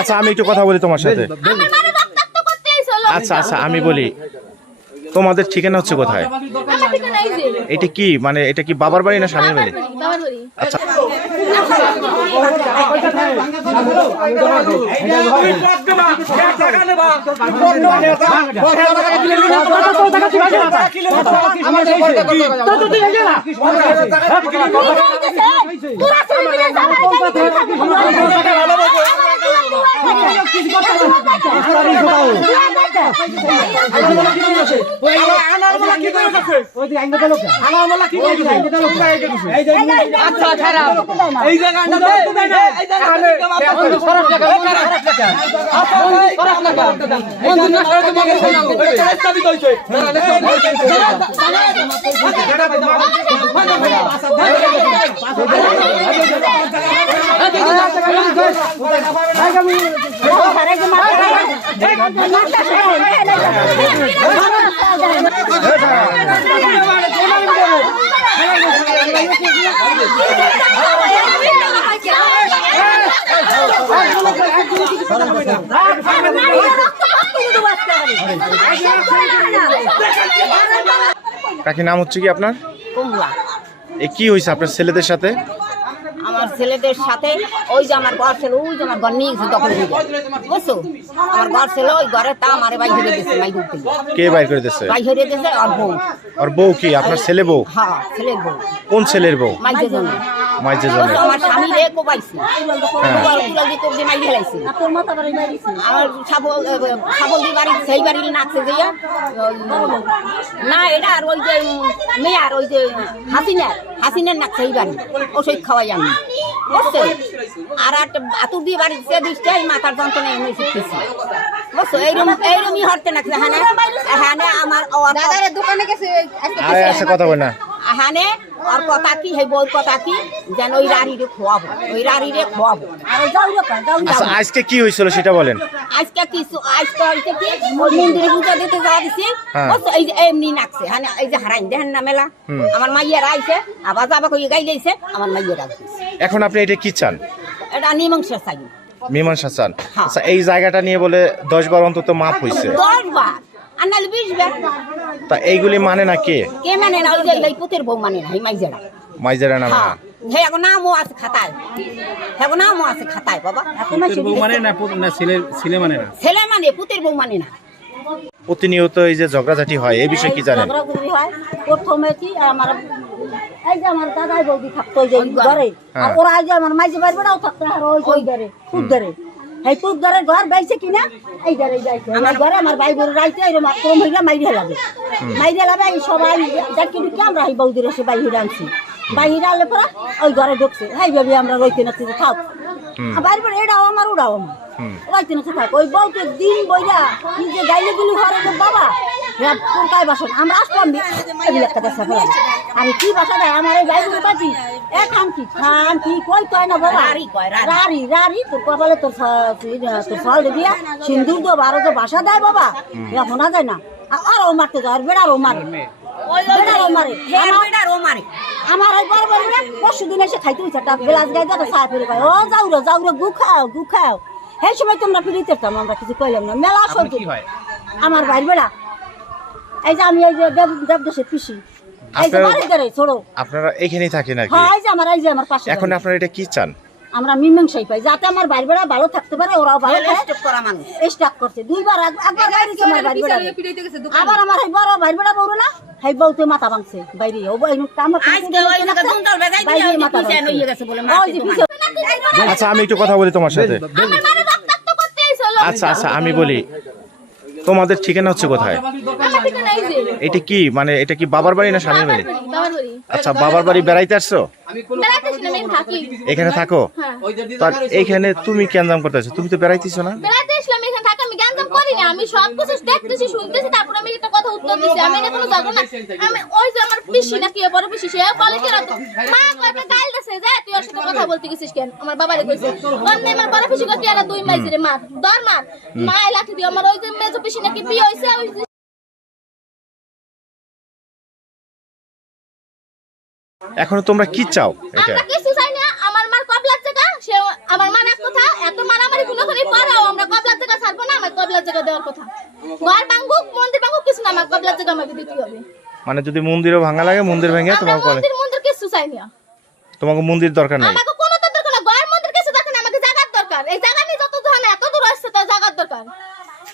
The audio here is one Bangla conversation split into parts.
আচ্ছা আমি একটু কথা বলি তোমার সাথে। আচ্ছা আচ্ছা আমি বলি, তোমাদের ঠিকানা হচ্ছে কোথায়? এটা কি মানে এটা কি বাবার বাড়ি না স্বামীর বাড়ি? আচ্ছা কাকি নাম হচ্ছে কি আপনার? কমলা। এ কি হয়েছে আপনার ছেলেদের সাথে? আমার ছেলেদের সাথে ওই যে আমার ঘর ছিল, ওই যে আমার ঘর নিয়ে গেছে দখল দিয়ে, বুঝছো? আমার ঘর ছিল ওই ঘরে, তা আমার বাইর হয়ে গেছে, মাই ঢুকতে কে বাইর করে দিয়েছে? বাইর হয়ে গেছে আর বউ। আর বউ কি আপনার ছেলে বউ? হ্যাঁ ছেলের বউ। কোন ছেলের বউ? মাইজে জন্য মাইজে জন্য। আমার স্বামী রে কোপাইছে, মাই ঢেলাইছে। আমার ছাগল দিয়ে বাড়ি, সেই বাড়ি নাচছে যে না এটা, আর ওই যে মেয়ার ওই যে হাসিনের নাচছে এই বাড়ি, ওষুধ খাওয়াই আমি, বুঝছো? আর একটা আতুর দিয়ে বাড়ি দিচ্ছে, এই মাথার যন্ত্রণা এমনি শিখতেছি, বুঝছো? এইরকমই হরতে নাচছে। হ্যাঁ আমার দোকানে গেছে কথা বল না। হানে আর কথা কি, হে বউর কথা কি, যেন ওই রাড়িরে খোয়াবো, ওই রাড়িরে খোয়াবো। আচ্ছা আজকে কি হয়েছিল সেটা বলেন। আজকে কিছু আজকে হইছে কি, ওই মন্দিরে পূজা দিতে যাওয়া দিছি, এই যে এমনি নাচছে। হানে এই যে হারাই দেখেন না মেলা, আমার মাইয়ারা আইছে, আবার যাবা কই গাই যাইছে আমার মাইয়ারা। এখন আপনি এটা কি চান? এটা মীমাংসা চাই। মীমাংসা চান? আচ্ছা এই জায়গাটা নিয়ে বলে 10 বার অন্তত মাপ হইছে। 10 বার আর নালে 20 বার। তা এইগুলি মানে না কে? কে মানে না? ওই যে এই পুতের বউ মানে না, এই মাইজারা। মাইজারা না না। হে এখন নামও আছে খাতায়, হে এখন নামও আছে খাতায় বাবা। পুতের বউ মানে না, ছেলে মানে না? ছেলে মানে, পুতের বউ মানে না। প্রতিনিয়ত এই যে ঝগড়াঝাটি হয়, এই বিষয়ে কি জানেন? ঝগড়াঝাটি হয় প্রথমে কি, আমার এই যে আমার দাদাই বৌদি থাকতো ওই যে ঘরে, আর ওরা এই যে আমার মাইজে বাড়ি বেড়াও থাকতো, আর ওই ঘরে পুতদারে, এই পুতদারের ঘর বাইছে কিনা এই ঘরে যাইছে। আমার ঘরে আমার ভাই বোন রাইতে এরকম আক্রমণ হইলে মাইরে লাগে, এই সবাই দেখি ঢুকে আমরা এই বৌদির এসে বাইরে আনছি। বাইরে আনলে পরে ওই ঘরে ঢুকছে, এই ভাবি আমরা রইতে নাচ্ছি, থাক বাইরে পরে এটাও আমার ওটাও আমার রইতে নাচ্ছে, থাক। ওই বউকে দিন বইরা নিজে গাইলে গুলি ঘরে বাবা কোনটাই বাসন আমরা আসলাম আমি কি বাসা দেয় আমার এই গাইগুলো পাচ্ছি খান কি কই কয় না বাবা, রারি তোর কপালে তোর ফল দিয়া সিন্দুর দো বারো তো বাসা দেয় বাবা, শোনা যায় না। আরও মারতে যায়, আর বেড়ারও মারে, আমার ওই বড় বড় পরশু দিন এসে খাইতে হয়েছে একটা বেলাস গায়ে যাতে চা ফিরে পাই, ও যাও রে গু খাও। সেই সময় তোমরা ফিরিতে আমরা কিছু কইলাম না। মেলা সবজি আমার ভাই বেড়া, এই যে আমি এই যে দেবদেশের পিসি, এই যে বাড়ি ধরে ছোড়ো আপনারা এখানেই থাকেন নাকি? হ্যাঁ এই যে আমার পাশে। এখন আপনারা এটা কি চান? আমরা মীমাংসাই পাই, যাতে আমার ভাই বেড়া ভালো থাকতে পারে, ওরাও ভালো স্টক করছে। 2 বার একবার বাইরেছে আমার ভাই বেড়া, আবার আমার এই বড় ভাই বেড়া বড় না এই বউতে মাথা ভাঙছে বাইরে। আচ্ছা আমি একটু কথা বলি তোমার সাথে। আচ্ছা আচ্ছা আমি বলি, তোমাদের ঠিকানা হচ্ছে কোথায়? এটা কি মানে এটা কি বাবার বাড়ি না স্বামীর বাড়ি? আচ্ছা বাবার বাড়ি বেড়াইতে আসছো? এখানে থাকো? তার এইখানে তুমি কেন করতেছো? তুমি তো বেড়াইতেছো না? আমি সব কিছু দেখতেছি শুনতেছি, তারপর আমি একটা কথা উত্তর দিছি। আমি এটা কোনো জানো না, আমি ওই যে আমার পিসি না কি বড় পিসি, সে বলে কি রাত মা কয়টা গাল দেছে যে তুই ওর সাথে কথা বলতে গেছিস কেন? আমার বাবারে কইছে অন্য আমার বড় পিসি কই আর দুই মাইজরে মার দর মার মা লাঠি দিয়ে আমার ওই যে মেজো পিসি নাকি বিয়ে হইছে। ওই এখন তোমরা কি চাও? এটা আমরা কিছু চাই না, আমার মার কব লাগছে কা, সে আমার মার এক কথা এত মারামারি কোন ঘর ভাঙুক মন্দির ভাঙুক কিছু না, আমার কবলার জায়গা আমাকে দিতে হবে। মানে যদি মন্দিরও ভাঙা লাগে মন্দির ভেঙে আমরা তোমাকে বলে মন্দির কিছু চাই না, তোমাকে মন্দির দরকার নেই। আমাকে কোনো তো দরকার না, ঘর মন্দির কিছু দরকার না, আমাকে জায়গার দরকার। এই জায়গা নিয়ে যত ধরনের এত দূর আসছে তার জায়গার দরকার।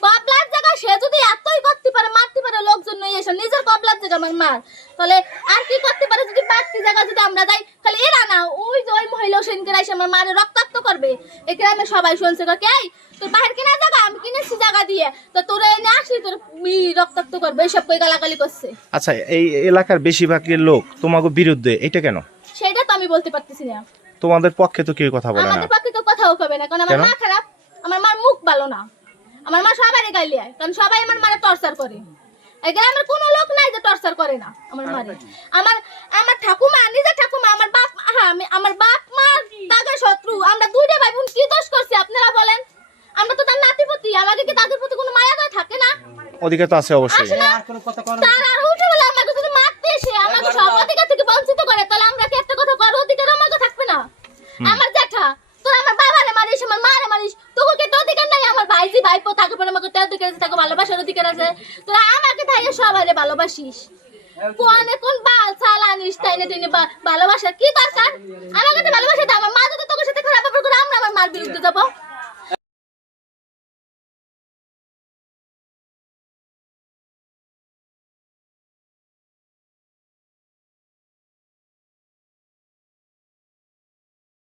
কবলার জায়গা সে যদি এতই করতে পারে, মারতে পারে লোকজন নিয়ে এসে, নিজের কবলার জায়গা আমার মার, তাহলে আর কি করতে পারে? যদি বাড়তি জায়গা যদি আমরা যাই, খালি এরা না, ওই যে ওই মহিলা সেনকে এসে আমার মারে রক্তাক্ত করবে। এই গ্রামে সবাই শুনছে কে তোর বাহির কেনা জায়গা, আমি কিনেছি জায়গা দিয়ে, তো তোরা এনে আসলি তোর রক্তাক্ত করবে, এইসব কই গালাগালি করছে। আচ্ছা, এই এলাকার বেশিরভাগের লোক তোমাকে বিরুদ্ধে, এটা কেন? সেটা তো আমি বলতে পারতেছি না। তোমাদের পক্ষে তো কেউ কথা বলে না। আমাদের পক্ষে তো কথাও কবে না, কারণ আমার মা খারাপ, আমার মার মুখ ভালো না, আমার মা সবারই গাইলে হয়, কারণ সবাই আমার মারে টর্চার করে। এই গ্রামের কোনো লোক নাই যে টর্চার করে না আমার মারে। আমার ঠাকুমা, নিজের ঠাকুমা, আমার বাপ, আমার বাপ মা তাদের শত্রু, আমরা দুইটা ভাই বোন কি দোষ করছি আপনারা বলেন? আমরা তো তার নাতিপতি, আমাকে কি তাদের প্রতি কোনো মায়া দয়া থাকে না? অধিকার তো আছে অবশ্যই। তার আর উল্টো বেলা আমাকে যদি মারতে এসে আমাকে সব অধিকার থেকে বঞ্চিত করে, তাহলে আমরা কি একটা কথা করার অধিকার আমাকে থাকবে না? আমার জ্যাঠা, তোর আমার বাবারে মারিস, আমার মারে মারিস, তোকে কি তোর অধিকার নাই? আমার ভাইজি ভাইপো তাকে পরে আমাকে তোর অধিকার আছে, তাকে ভালোবাসার অধিকার আছে। তোরা আমাকে থাইয়ে সবাইরে ভালোবাসিস, কোন বাল চাল আনিস, তাই না টেনে ভালোবাসার কি দরকার? আমাকে তো ভালোবাসা দে। আমার মা যদি তোর সাথে খারাপ ব্যবহার করে, আমরা আমার মার বিরুদ্ধে যাবো?